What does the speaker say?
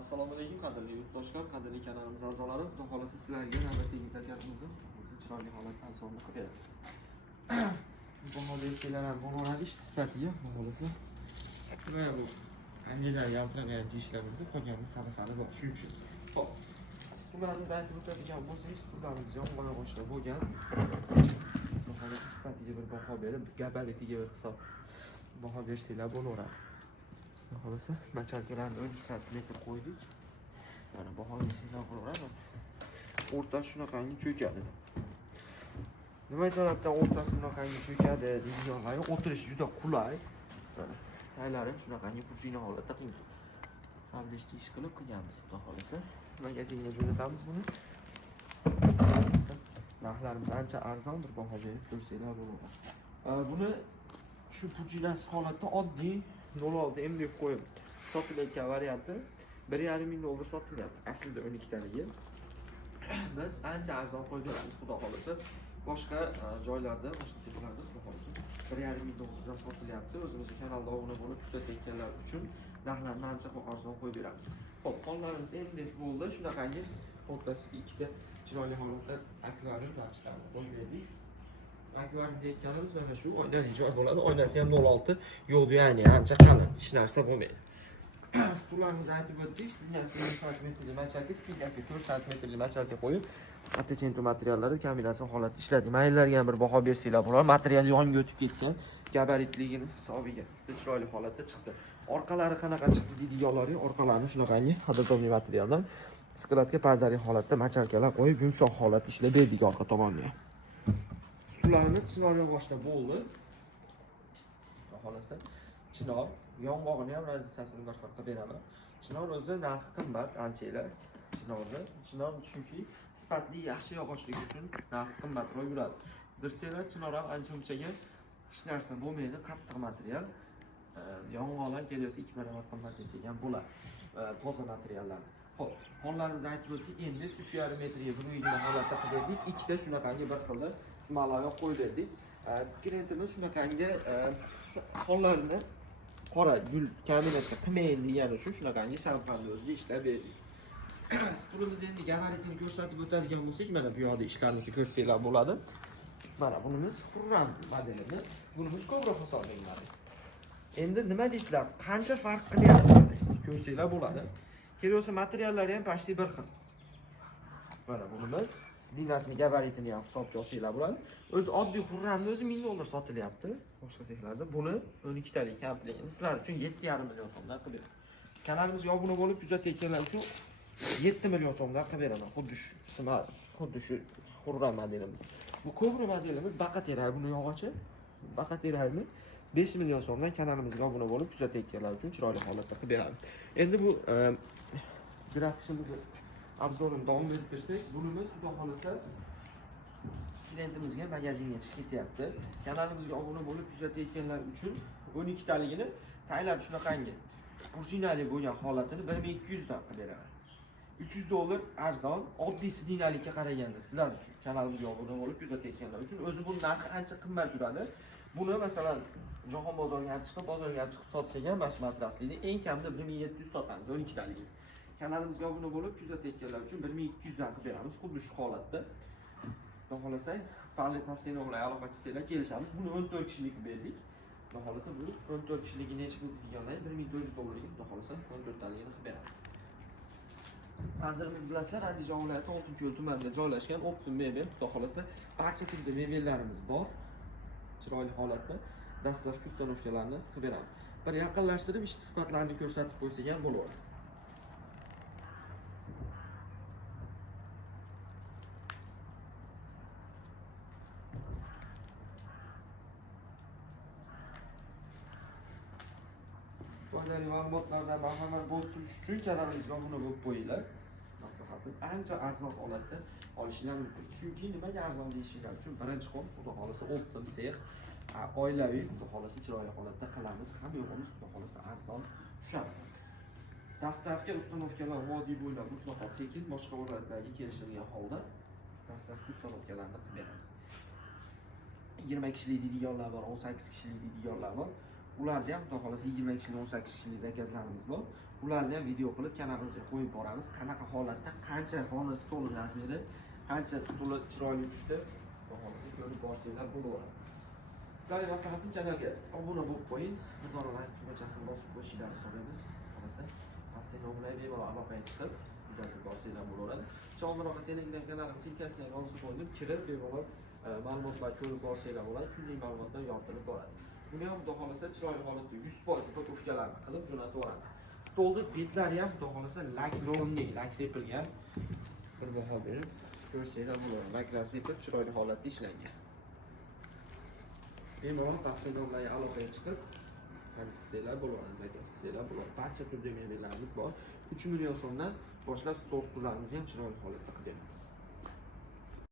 Assalomu alaykum qadrli yurtdoshlar, qadrli kanalimiz a'zolari. Xudo xolasa sizlarga navbatdagi zakazimizni chiroyli holatda arzonli qilib beramiz. Baho versiyalar ham bo'laveradi sifatiga, xudo xolasa. Mana bu anjelar yaltiragan deyishlarida qolgan sarifari bor. Shuning uchun. Xo'p. Ularimizni aytib o'tadigan bo'lsak, ularimiz yong'oq boshqa bo'lgan. Xudo xolasa sifatiga bir baho berib, gabaritiga bir hisob baho versiyalar bo'laveradi. Xolasa, machalkalarni 12 cm qo'ydik. Mana baho versiyalar bo'laveradi. O'rtasi shunaqangi cho'kadi. Nima sababdan o'rtasi shunaqangi cho'kadi deydiganlarga o'tirish juda qulay. Mana taylari shunaqangi prujina holatda qilingan. Fabrishni ish qilib qilganmiz, xudo xolasa. Magazinga jo'natamiz buni. Narxlarimiz ancha arzon, bir baho berib ko'rsanglar bo'laveradi. Buni shu prujinasiz holatda oddiy 06 M deb qo'yib sotilayotgan varianti $1,5 sotilyapti. Aslida 12 taligi. Biz ancha arzon qo'yib beramiz, xudo xolasa. Boshqa joylarda, boshqa sektlarda xudo xolasa $1,5 dan sotilyapti. O'zimizning kanalda obuna bo'lib kuzatayotganlar uchun narxlarni ancha arzon qo'yib beramiz. Xo'p, qonlarimiz endi bo'ldi. Shunaqangi o'rtasiga ikkita chiroyli holatda akvarium taqishlarni qo'yib berdik. Akvarium deyotganimiz mana shu oynali joy bo'ladi. Oynasi ham 06 yo'q, ya'ni ancha qalin, hech narsa bo'lmaydi. Stullarimizni aytib o'tdik. Spinasi 10 cm machalka, spinasi 4 cm machalka qo'yib, attachento materiallari kombinatsiya holatda ishladik. Maylarga ham bir baho bersanglar bo'ladi. Material yonga o'tib ketgan, gabaritligini hisobiga chiroyli holatda chiqdi. Orqalari qanaqa chiqdi deydiganlarga, orqalarini shunaqangi hadadovli materialdan skladga pardali holatda machalkalar qo'yib, yumshoq holatda ishlab berdik orqa tomonni. Stullarimiz chinor yog'ochda bo'ldi. Xohlasa, chinor yong'og'ini ham razitsasini bir xil qilib beraman. Chinor o'zi narxi qimmat, anchalar. Chinor chunki sifatli, yaxshi yog'ochligi uchun narxi qimmatroq yuradi. Bilsanglar, chinor ham ancha unchaga hech narsa bo'lmaydi, qattiq material. Yong'oqlar kelsa 2 barobar qimmat desak ham bo'ladi. Toza materiallar. Xo'p, xonlarimizni aytib o'tdik. Endi 3,5 metrga bunyigina holatda qilib berdik. Ikkita shunaqangi bir xilda smalayoq qo'yib berdik. Klientimiz shunaqangi xonlarni qora gul kombinatsiya qilmaydi degani uchun shunaqangi sharplarni o'ziga ishlab berdik. Stulimiz endi gabaritini ko'rsatib o'tadigan bo'lsak, mana bu yoqda ishlarimizni ko'rsanglar bo'ladi. Mana bunimiz Xurram modelimiz, bunimiz Cobra hisoblanadi. Endi nima deysizlar, qancha farq qilyapti ko'rsanglar bo'ladi. Kelsa materiallari ham pashti bir xil. Mana bunimiz dinasini gabaritini ham hisobga olsanglar bo'ladi. O'zi oddiy Xurramni o'zi $1000 sotilyapti. Boshqa sexlarda buni 12 talik komplektini sizlar uchun 7,5 million so'mdan qilib beraman. Kanalimizga obuna bo'lib kuzatayotganlar uchun 7 million so'mdan qilib beraman. Xuddi shu Xurram modelimiz. Bu Cobra modelimiz baqateray, buni yog'ochi. Baqaterayni 5 million so'mdan kanalimizga obuna bo'lib kuzatayotganlar uchun chiroyli holatda qilib beramiz. Endi bu grafishimizni obzorini davom etib bersak, bunimiz xudo xolasa klientimizga magazinga chiqib ketyapti. Kanalimizga obuna bo'lib kuzatayotganlar uchun 12 taligini taylar shunaqangi prujinali bo'lgan holatini 1200 dan qilib beraman. $300 arzon, oddiy sidinalikka qaraganda sizlar uchun kanalimizga obuna bo'lib kuzatayotganlar uchun o'zi bu narxi ancha qimmat yuradi. Buni masalan jahon bozoriga chiqib, sotsak ham bash matraslikni eng kamida 1700 sotamiz 12 taligini. Kanalimizga obuna bo'lib kuzatayotganlar uchun 1200 dan qilib beramiz, xuddi shu holatda. Xudo xolasa, paletni bilan aloqa qilsanglar kelishamiz. Buni 14 kishilik berdik. Xudo xolasa, bu 14 kishilikni necha bo'ldi deganlar $1400 ga xudo xolasa 14 taligini qilib beramiz. Manzilimiz bilasizlar, Andijon viloyati Oltinko'l tumanida joylashgan Optim Mebel. Xudo xolasa, barcha turli mebellarimiz bor. Chiroyli holatda dastlabki ustanovkalarni qilib beramiz. Bir yaqinlashtirib ishchi sifatlarini ko'rsatib qo'ysak ham bo'laveradi. Foydali ma'lumotlardan bahramand bo'lib turish uchun kanalimizga obuna bo'lib qo'yinglar. Maslahatim ancha arzon holatda olishinglar mumkin. Chunki nimaga arzon deyishinglar uchun birinchi qon xudo xolasa Optim sex oilaviy xudo xolasa chiroyli holatda qilamiz. Hamma yo'g'imiz xudo xolasa arzon tushadi. Dastlabki ustanovkalar vodiy bo'ylab mutlaqo tekin, boshqa viloyatlarga kelishilgan holda dastlabki ustanovkalarni qilib beramiz. 20 kishilik deydiganlar bor, 18 kishilik deydiganlar bor. Ularni ham xudo xolasa 20 kishilik 18 kishilik zakazlarimiz bor. Ularni ham video qilib kanalimizga qo'yib boramiz. Qanaqa holatda qancha xona stol razmeri, qancha stoli chiroyli tushdi, xudo xolasa ko'rib borsanglar bo'laveradi. Sizlarga maslahatim kanalga obuna bo'lib qo'ying. Bir dona like tugmachasini bosib qo'yishingizni so'raymiz. Xolasa pastdan bilan bemalol aloqaga chiqib kuzatib borsanglar bo'laveradi. Shomiroqa Telegram kanalimiz silkasiga yozib qo'ydim. Kirib bemalol ma'lumotlar ko'rib borsanglar bo'ladi. Kunlik ma'lumotlar yoritilib boradi. Buni ham xudo xolasa chiroyli holatda 100% fotografiyalarni qilib jo'natib yuboramiz. Stolning betlari ham xudo xolasa laklonli, lak sepilgan. Bir baho berib ko'rsanglar bo'ladi. Laklar sepib chiroyli holatda ishlangan. Bemalol pastdan aloqaga chiqib xarid qilsanglar bo'ladi, zakaz qilsanglar bo'ladi. Barcha turdagi mebellarimiz bor. 3 million so'mdan boshlab stol stullarimizni ham chiroyli holatda qilib beramiz.